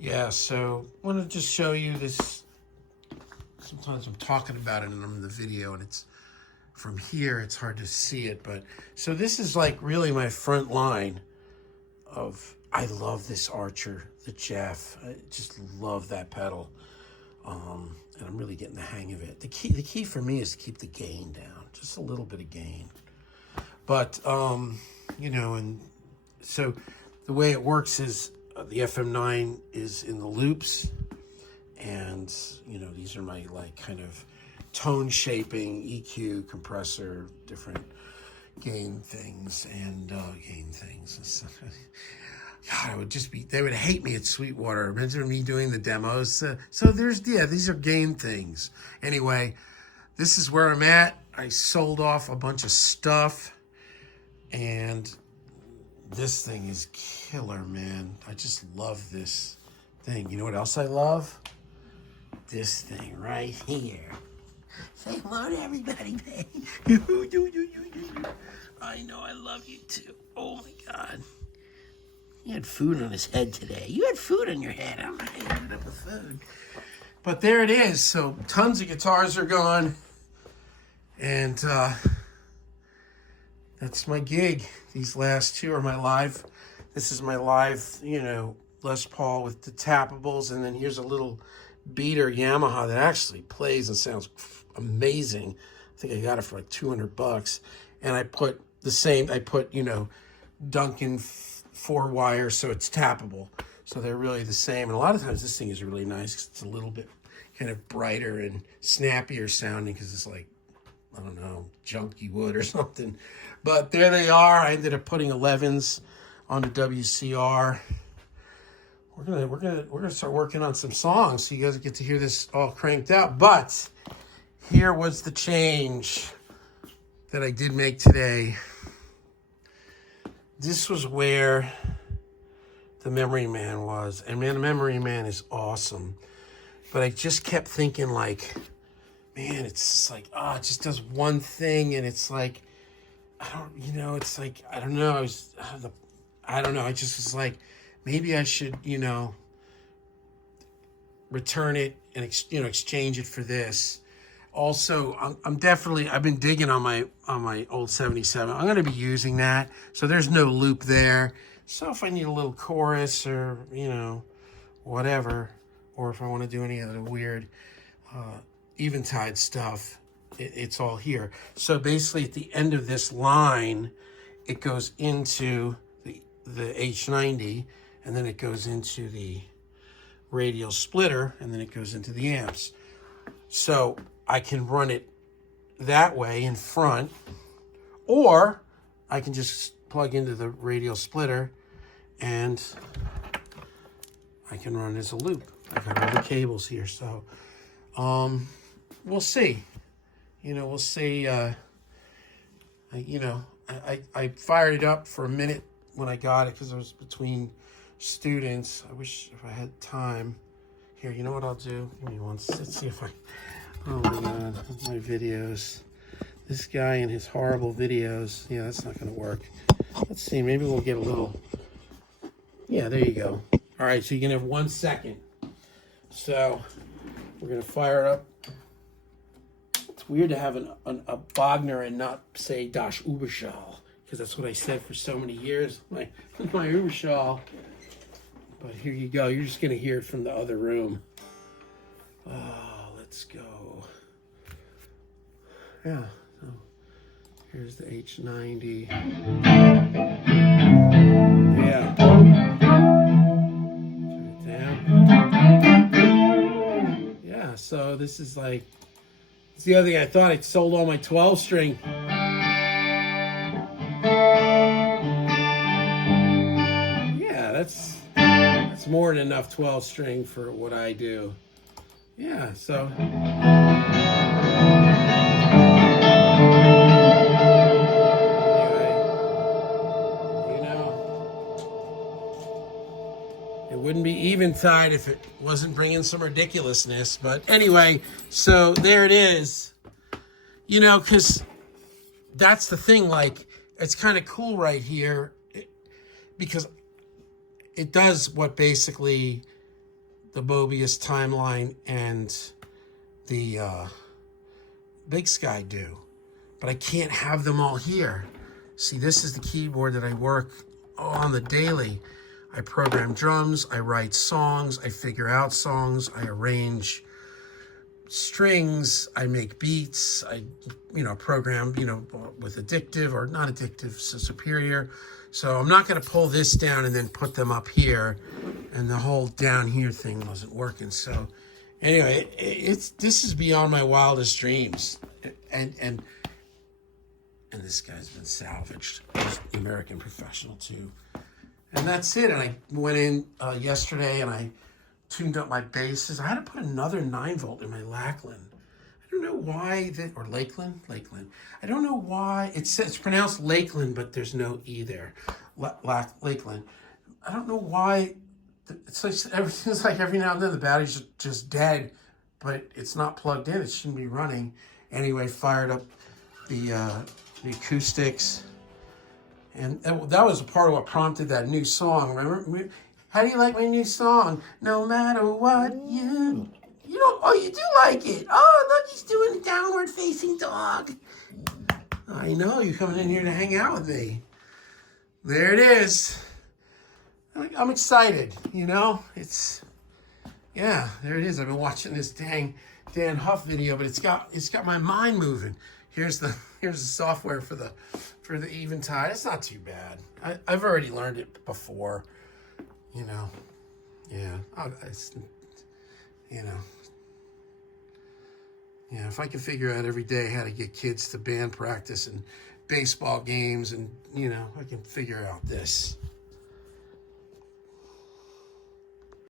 Yeah, so I want to just show you this. Sometimes I'm talking about it in the video, and it's from here, it's hard to see it. But so this is like really my front line of, I love this Archer, the Jeff. I just love that pedal. And I'm really getting the hang of it. The key for me is to keep the gain down, just a little bit of gain. But, you know, and so the way it works is the FM9 is in the loops, and, you know, these are my like kind of tone shaping, EQ, compressor, different gain things, and gain things. God, I would just be, they would hate me at Sweetwater. Remember me doing the demos? So there's, yeah, these are gain things. Anyway, this is where I'm at. I sold off a bunch of stuff, and this thing is killer, man. I just love this thing. You know what else I love? This thing right here. Say hello to everybody, babe. I know I love you too. Oh my God. He had food on his head today. You had food on your head. I'm not ended up with food. But there it is. So tons of guitars are gone. And that's my gig. These last two are my live. This is my live, you know, Les Paul with the tappables. And then here's a little beater Yamaha that actually plays and sounds amazing. I think I got it for like $200. And I put the same, you know, Duncan 4-wire, so it's tappable. So they're really the same. And a lot of times this thing is really nice because it's a little bit kind of brighter and snappier sounding because it's like, I don't know, junky wood or something. But there they are. I ended up putting 11s on the WCR. We're gonna start working on some songs so you guys get to hear this all cranked out. But here was the change that I did make today. This was where the Memory Man was. And man, the Memory Man is awesome. But I just kept thinking like, man, it's just like, it just does one thing. And it's like, I don't know. I just was like, maybe I should, you know, return it and, exchange it for this. Also, I've been digging on my old 77. I'm going to be using that. So there's no loop there. So if I need a little chorus or, you know, whatever, or if I want to do any other weird Eventide stuff, it's all here. So basically at the end of this line, it goes into the H90, and then it goes into the radial splitter, and then it goes into the amps. So I can run it that way in front, or I can just plug into the radial splitter and I can run it as a loop. I got all the cables here, so we'll see. You know, we'll see. I fired it up for a minute when I got it because I was between students. I wish if I had time. Here, you know what I'll do? Give me one. Let's see if I. Oh my God, my videos. This guy and his horrible videos. Yeah, that's not going to work. Let's see, maybe we'll get a little. Yeah, there you go. All right, so you can have 1 second. So we're going to fire it up. It's weird to have a Wagner and not say Das Überschall, because that's what I said for so many years. My Überschall. But here you go. You're just going to hear it from the other room. Let's go. Yeah, so here's the H90. Yeah. Turn it down. Yeah, so this is like, it's the other thing I thought. I sold all my 12 string. Yeah, that's more than enough 12 string for what I do. Yeah, so. Anyway, you know, it wouldn't be Eventide if it wasn't bringing some ridiculousness. But anyway, so there it is. You know, because that's the thing, like, it's kind of cool right here because it does what basically the Mobius timeline and the Big Sky do. But I can't have them all here. See, this is the keyboard that I work on the daily. I program drums, I write songs, I figure out songs, I arrange strings, I make beats, I, program, with addictive or not addictive, so superior. So I'm not going to pull this down and then put them up here, and the whole down here thing wasn't working. So anyway, this is beyond my wildest dreams, and this guy's been salvaged. He's the American Professional too, and that's it. And I went in yesterday and I tuned up my basses. I had to put another 9-volt in my Lackland. I don't know why or Lakeland. I don't know why it's pronounced Lakeland, but there's no E there. Lakeland. I don't know why. It's like everything's like every now and then the battery's just dead, but it's not plugged in. It shouldn't be running. Anyway, fired up the acoustics, and that was a part of what prompted that new song. Remember? How do you like my new song? No matter what you don't. Oh, you do like it. Oh, look, he's doing the downward facing dog. I know you're coming in here to hang out with me. There it is. I'm excited. It's there it is. I've been watching this Dan Huff video, but it's got my mind moving. Here's the software for the Eventide. It's not too bad. I've already learned it before. If I can figure out every day how to get kids to band practice and baseball games, and I can figure out this.